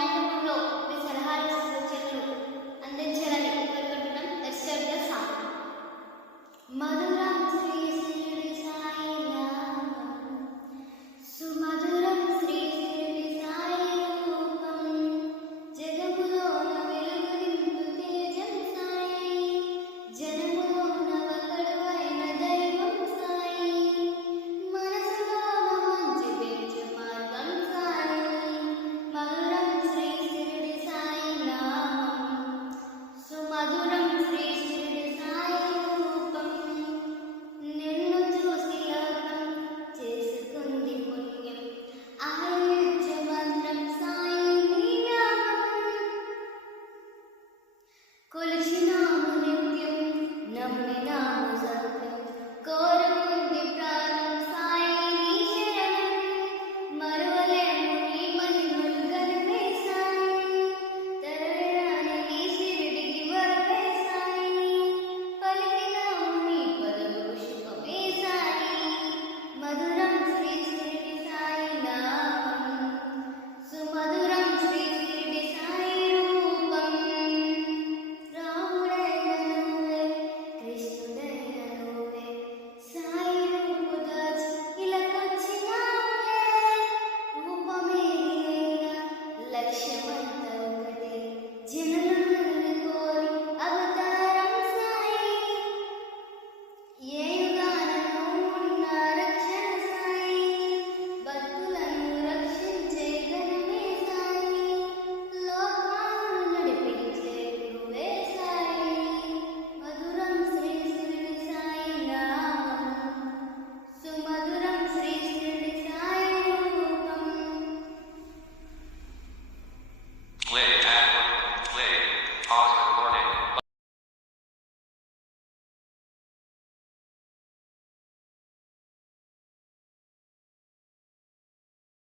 మండపంలో మీ సలహాలు సూచనలు అందించాలని కోరుకుంటున్నాం. ఎస్టర్ సాంగ్ మధురా శ్రీ శ్రీ നാമം നിത്യം നമ്മെ നാമ സത്യം കോരം